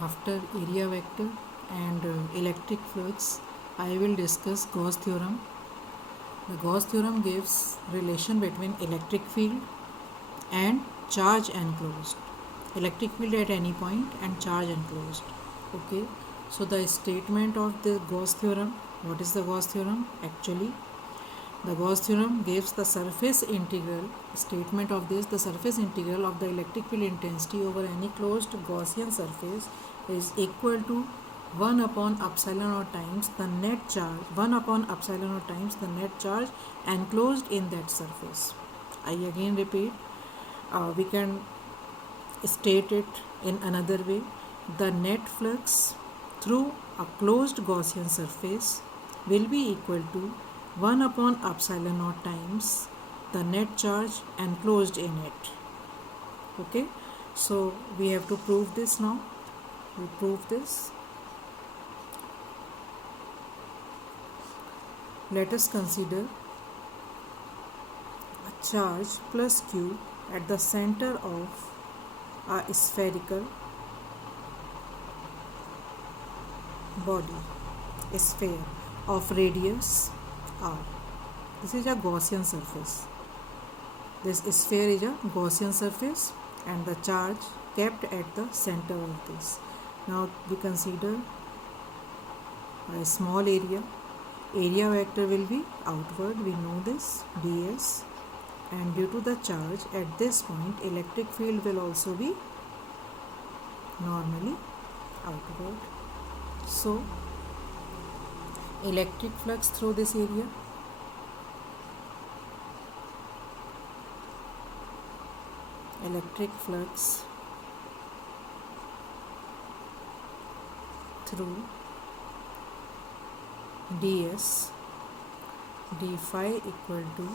After area vector and electric flux, I will discuss Gauss theorem. The Gauss theorem gives relation between electric field and charge enclosed. Electric field at any point and charge enclosed. Okay. So the statement of the Gauss theorem. What is the Gauss theorem? Actually, the Gauss theorem gives the surface integral. Statement of this: the surface integral of the electric field intensity over any closed Gaussian surface is equal to 1 upon epsilon naught times the net charge, 1 upon epsilon naught times the net charge enclosed in that surface. I again repeat, we can state it in another way. The net flux through a closed Gaussian surface will be equal to 1 upon epsilon naught times the net charge enclosed in it. Okay, so we have to prove this now. We prove this. Let us consider a charge plus q at the center of a spherical body, a sphere of radius r. This is a Gaussian surface. This sphere is a Gaussian surface and the charge kept at the center of this. Now we consider a small area. Area vector will be outward, we know this, ds, and due to the charge at this point, electric field will also be normally outward. So electric flux through this area, electric flux through ds d phi equal to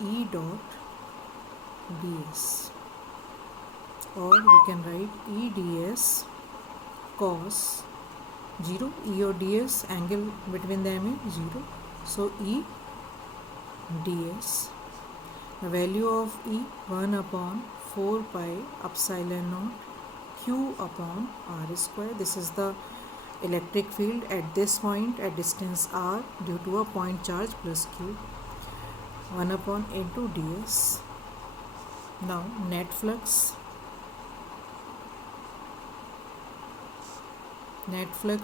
E dot ds, or we can write E ds cos 0. E or ds, angle between them is 0. So E ds, the value of E 1 upon 4 pi epsilon naught q upon r square. This is the electric field at this point at distance r due to a point charge plus q, 1 upon into ds. Now net flux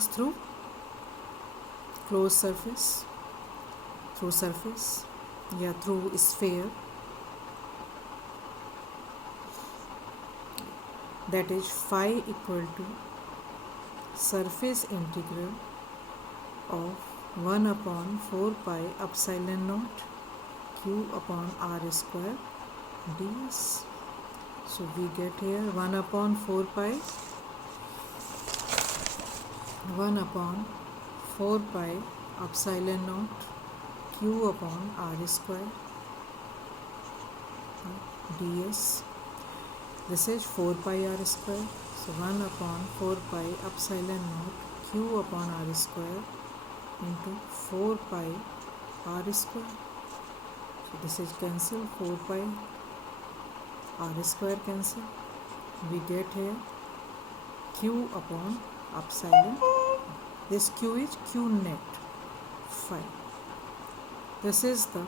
through closed surface, through sphere, that is phi equal to surface integral of 1 upon 4 pi epsilon naught q upon r square ds. So we get here 1 upon 4 pi epsilon naught q upon r square ds. This is 4 pi r square. So 1 upon 4 pi epsilon naught q upon r square into 4 pi r square. So this is cancelled, 4 pi r square cancel. We get here q upon epsilon. This q is q net phi. This is the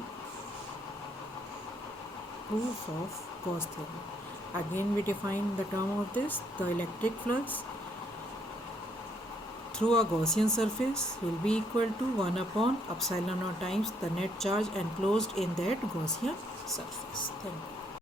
proof of Gauss theorem. Again we define the term of this. The electric flux through a Gaussian surface will be equal to 1 upon epsilon naught times the net charge enclosed in that Gaussian surface. Thank you.